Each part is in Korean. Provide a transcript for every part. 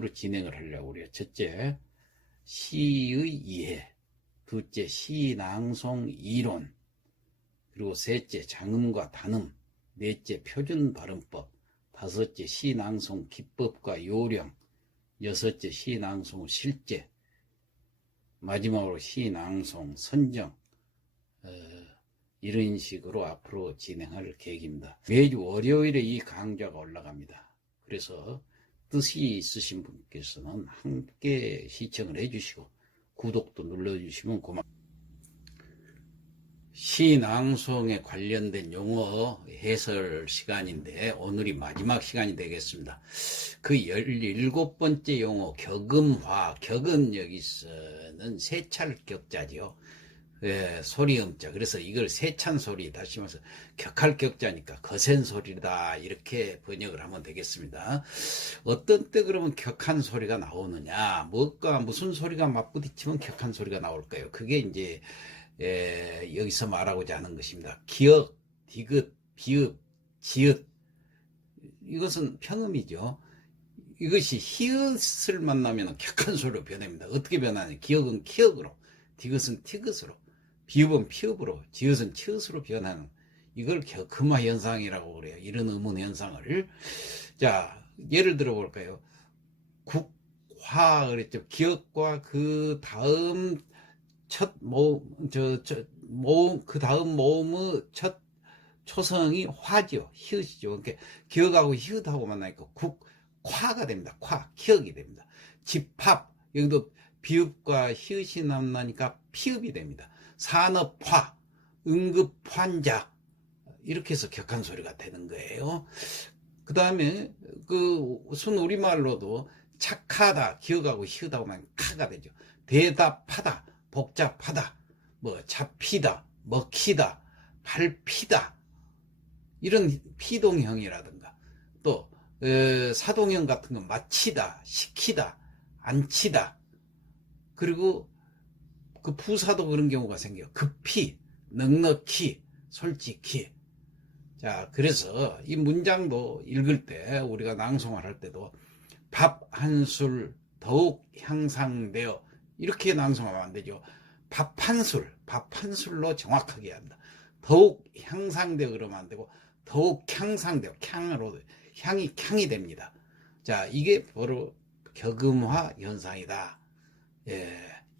식으로 진행을 하려고 그래요. 첫째, 시의 이해. 둘째, 시낭송 이론. 그리고 셋째, 장음과 단음. 넷째, 표준 발음법. 다섯째, 시낭송 기법과 요령. 여섯째, 시낭송 실제. 마지막으로 시낭송 선정. 이런 식으로 앞으로 진행할 계획입니다. 매주 월요일에 이 강좌가 올라갑니다. 그래서 뜻이 있으신 분께서는 함께 시청을 해주시고 구독도 눌러주시면 고맙습니다. 시낭송에 관련된 용어 해설 시간인데 오늘이 마지막 시간이 되겠습니다. 그 17번째 용어 격음화. 격은 여기서는 세찰 격자죠. 소리음자. 그래서 이걸 세찬 소리, 다시 말해서 격할 격자니까 거센 소리다, 이렇게 번역을 하면 되겠습니다. 어떤 때 그러면 격한 소리가 나오느냐, 무슨 소리가 맞부딪히면 격한 소리가 나올까요? 그게 이제 여기서 말하고자 하는 것입니다. 기역, 디귿, 비읍, 지읒, 이것은 평음이죠. 이것이 히읗을 만나면 격한 소리로 변합니다. 어떻게 변하냐? 기역은 키역으로, 디귿은 티귿으로, 비읍은 피읍으로, 지읒은 치읒으로 변하는, 이걸 격음화 현상이라고 그래요. 이런 음운 현상을. 자, 예를 들어 볼까요? 국화 그랬죠. 기역과 그 다음 첫 모음, 그 다음 모음의 첫 초성이 화죠. 히읗이죠. 그러니까 기역하고 히읗하고 만나니까 국화가 됩니다. 기역이 됩니다. 집합, 여기도 비읍과 히읗이 만나니까 피읍이 됩니다. 산업화, 응급환자, 이렇게 해서 격한 소리가 되는 거예요. 그 다음에 순우리말로도 착하다, 기억하고 히읗하고 만 카가 되죠. 대답하다, 복잡하다, 잡히다, 먹히다, 밟히다, 이런 피동형이라든가, 또 사동형 같은 건 마치다, 시키다, 앉히다, 그리고 그 부사도 그런 경우가 생겨요. 급히, 넉넉히, 솔직히. 자, 그래서 이 문장도 읽을 때, 우리가 낭송을 할 때도 밥 한 술 더욱 향상되어, 이렇게 낭송하면 안 되죠. 밥 한 술로 정확하게 해야 한다. 더욱 향상되어 그러면 안 되고, 더욱 향상되어, 향이 됩니다. 자, 이게 바로 격음화 현상이다.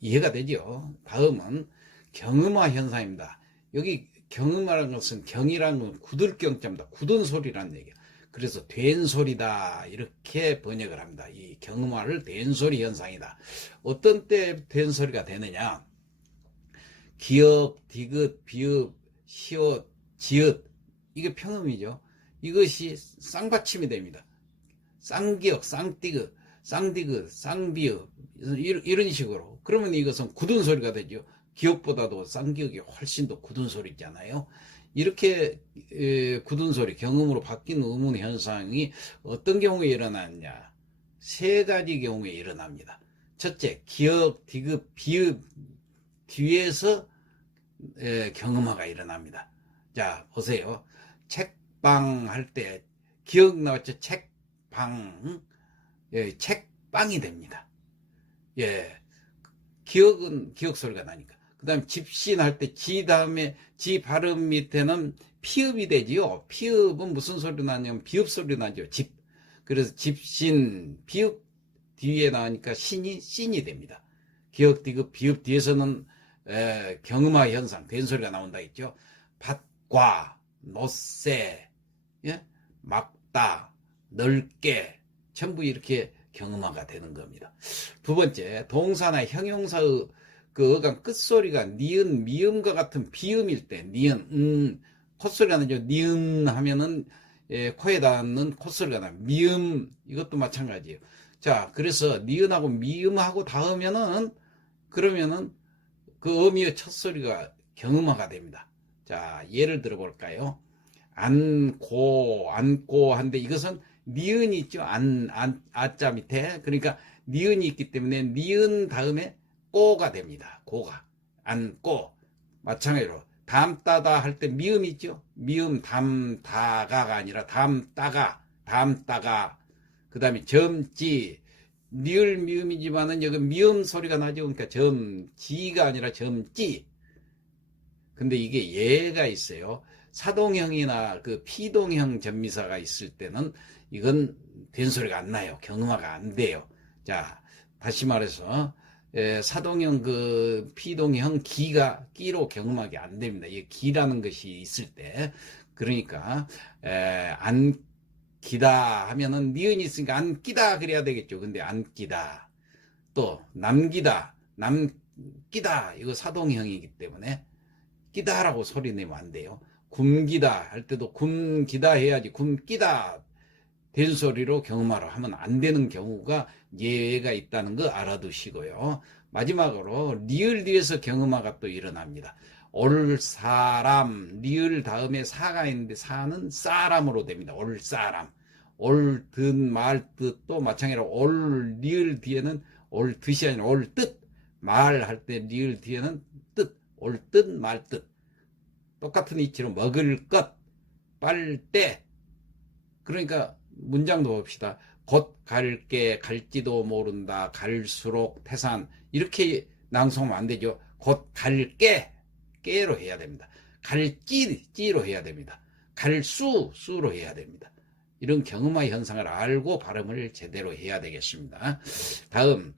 이해가 되죠? 다음은 경음화 현상입니다. 여기 경음화라는 것은, 경이라는 건 굳을 경자입니다. 굳은 소리라는 얘기예요. 그래서 된 소리다, 이렇게 번역을 합니다. 이 경음화를 된 소리 현상이다. 어떤 때 된 소리가 되느냐? 기역, 디귿, 비읍, 시옷, 지읒, 이게 평음이죠. 이것이 쌍받침이 됩니다. 쌍기역, 쌍디귿, 쌍비읍, 이런 식으로. 그러면 이것은 굳은 소리가 되죠. 기역보다도 쌍기역이 훨씬 더 굳은 소리 있잖아요. 이렇게 굳은 소리, 경음으로 바뀐 음운 현상이 어떤 경우에 일어나느냐? 세 가지 경우에 일어납니다. 첫째, 기역, 디귿, 비읍 뒤에서 경음화가 일어납니다. 자, 보세요. 책방 할 때 기역 나왔죠? 책방, 책방이 됩니다. 기역은 기역 소리가 나니까. 그 다음에 집신 할 때 지 다음에 지 발음 밑에는 피읍이 되지요. 피읍은 무슨 소리 나냐면 비읍 소리 나죠. 집. 그래서 집신, 비읍 뒤에 나오니까 신이 됩니다. 기역, 디귿, 비읍 뒤에서는 경음화 현상, 된 소리가 나온다 했죠. 밭과, 노새, 막다, 넓게, 전부 이렇게 경음화가 되는 겁니다. 두 번째, 동사나 형용사의 그 어감 끝소리가 니은, 미음과 같은 비음일 때, 니은, 콧소리가 나죠. 니은 하면은 코에 닿는 콧소리가 나요. 미음, 이것도 마찬가지예요. 자, 그래서 니은하고 미음하고 닿으면은, 그러면은 그 어미의 첫 소리가 경음화가 됩니다. 자, 예를 들어 볼까요? 안고 한데, 이것은 니은이 있죠. 아자 밑에. 그러니까 니은이 있기 때문에 니은 다음에 꼬가 됩니다. 고가. 안고. 마찬가지로 담따다 할 때 미음 있죠. 미음 담다가가 아니라 담따가. 그 다음에 점지, 니을 미음이지만은 여기 미음 소리가 나죠. 그러니까 점지가 아니라 점지. 근데 이게 예가 있어요. 사동형이나 그 피동형 전미사가 있을 때는 이건 된소리가 안 나요. 경음화가 안 돼요. 자, 다시 말해서 사동형 그 피동형 끼로 경음하기 안 됩니다. 이 기라는 것이 있을 때 그러니까 안 기다 하면은 니은이 있으니까 안 끼다 그래야 되겠죠. 근데 안 끼다 또 남기다 남기다 이거 사동형이기 때문에 끼다라고 소리 내면 안 돼요. 굶기다 할 때도 굶기다 해야지 굶기다 된소리로 경음하라 하면 안 되는 경우가 예외가 있다는 거 알아두시고요. 마지막으로 리을 뒤에서 경음화가 또 일어납니다. 올 사람 리을 다음에 사가 있는데 사는 사람으로 됩니다. 올 사람 올 듯 말 뜻도 마찬가지로 올 리을 뒤에는 올 뜻이 아니라 올 뜻 말할 때 리을 뒤에는 뜻 올 뜻 말 뜻 똑같은 이치로 먹을 것 빨대 그러니까 문장도 봅시다. 곧 갈게 갈지도 모른다 갈수록 태산 이렇게 낭송하면 안 되죠. 곧 갈게 깨로 해야 됩니다. 갈지로 해야 됩니다. 갈수로 해야 됩니다. 이런 경음화 현상을 알고 발음을 제대로 해야 되겠습니다. 다음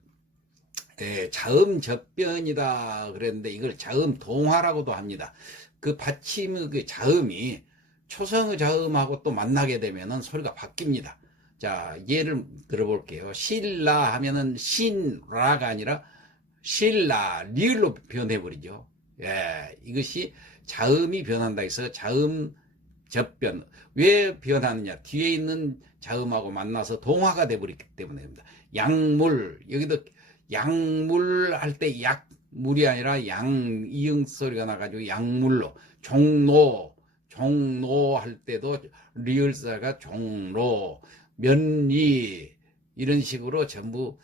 자음 접변이다 그랬는데 이걸 자음 동화라고도 합니다. 그 받침의 그 자음이 초성의 자음하고 또 만나게 되면은 소리가 바뀝니다. 자, 예를 들어볼게요. 신라 하면은 신라가 아니라 신라, 리을로 변해버리죠. 예, 이것이 자음이 변한다 해서 자음 접변. 왜 변하느냐? 뒤에 있는 자음하고 만나서 동화가 돼버리기 때문입니다. 약물, 여기도 약물 할 때 약물이 아니라 이응 소리가 나가지고 약물로 종로 할 때도 리을사가 종로 면리 이런 식으로 전부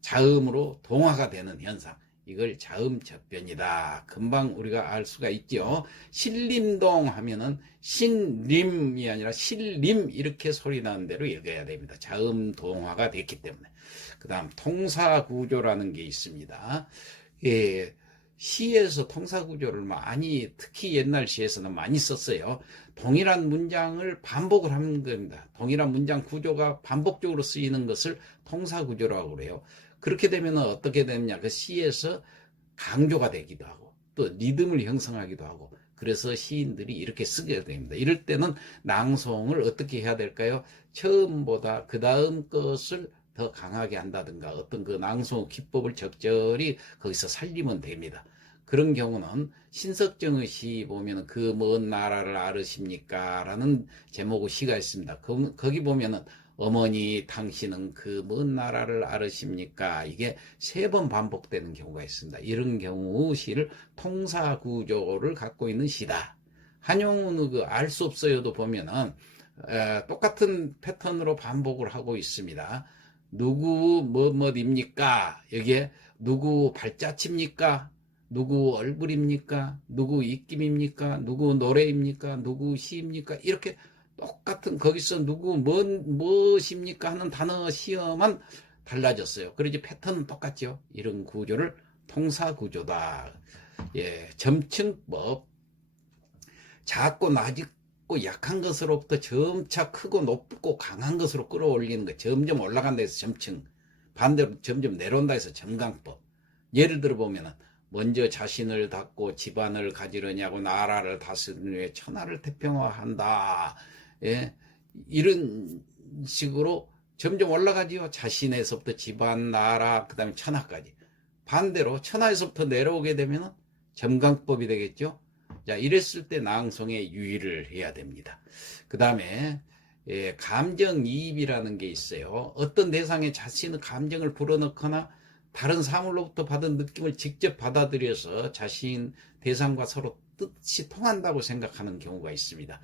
자음으로 동화가 되는 현상 이걸 자음 접변이다. 금방 우리가 알 수가 있죠. 신림동 하면은 신림이 아니라 신림 이렇게 소리 나는 대로 읽어야 됩니다. 자음 동화가 됐기 때문에. 그 다음 통사구조라는 게 있습니다. 시에서 통사구조를 많이 특히 옛날 시에서는 많이 썼어요. 동일한 문장을 반복을 하는 겁니다. 동일한 문장 구조가 반복적으로 쓰이는 것을 통사구조라고 그래요. 그렇게 되면 어떻게 되느냐 그 시에서 강조가 되기도 하고 또 리듬을 형성하기도 하고 그래서 시인들이 이렇게 쓰게 됩니다. 이럴 때는 낭송을 어떻게 해야 될까요? 처음보다 그 다음 것을 더 강하게 한다든가 어떤 그 낭송 기법을 적절히 거기서 살리면 됩니다. 그런 경우는 신석정의 시 보면 그 먼 나라를 알으십니까? 라는 제목의 시가 있습니다. 거기 보면은 어머니 당신은 그 먼 나라를 알으십니까? 이게 3번 반복되는 경우가 있습니다. 이런 경우 시를 통사구조를 갖고 있는 시다. 한용운의 그 알 수 없어요도 보면은 똑같은 패턴으로 반복을 하고 있습니다. 누구 뭐뭐입니까? 여기에 누구 발자취입니까? 누구 얼굴입니까? 누구 입김입니까? 누구 노래입니까? 누구 시입니까? 이렇게 똑같은 거기서 누구 무엇입니까 하는 단어 시어만 달라졌어요. 그러지 패턴은 똑같죠. 이런 구조를 통사구조다. 예, 점층법 작고 낮고 약한 것으로부터 점차 크고 높고 강한 것으로 끌어올리는 거 점점 올라간다 해서 점층 반대로 점점 내려온다 해서 점강법. 예를 들어 보면은 먼저 자신을 닦고 집안을 가지려냐고 나라를 다스리려 천하를 태평화한다. 예, 이런 식으로 점점 올라가지요. 자신에서부터 집안, 나라, 그 다음에 천하까지. 반대로 천하에서부터 내려오게 되면 점강법이 되겠죠. 자, 이랬을 때 낭송에 유의를 해야 됩니다. 그 다음에 감정이입이라는 게 있어요. 어떤 대상에 자신의 감정을 불어넣거나 다른 사물로부터 받은 느낌을 직접 받아들여서 자신 대상과 서로 뜻이 통한다고 생각하는 경우가 있습니다.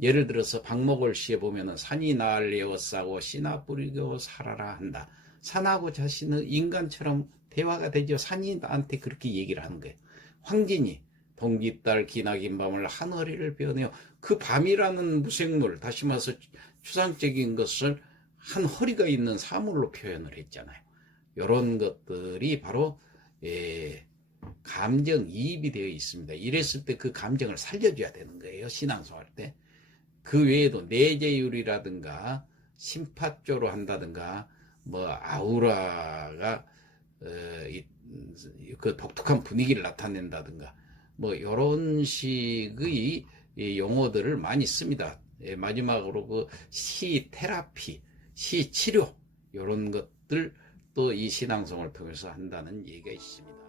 예를 들어서 박목월 시에 보면은 산이 날 에워싸고 씨나 뿌리고 살아라 한다. 산하고 자신은 인간처럼 대화가 되죠. 산이 나한테 그렇게 얘기를 하는 거예요. 황진이 동짓달 기나긴 밤을 하늘이를 변해요. 그 밤이라는 무생물 다시 말해서 추상적인 것을 한 허리가 있는 사물로 표현을 했잖아요. 이런 것들이 바로 감정이입이 되어 있습니다. 이랬을 때 그 감정을 살려줘야 되는 거예요. 신앙생활 때. 그 외에도 내재율이라든가 심파조로 한다든가 뭐 아우라가 그 독특한 분위기를 나타낸다든가 뭐 이런 식의 용어들을 많이 씁니다. 마지막으로 그 시 테라피, 시 치료 이런 것들 또 이 신앙송을 통해서 한다는 얘기가 있습니다.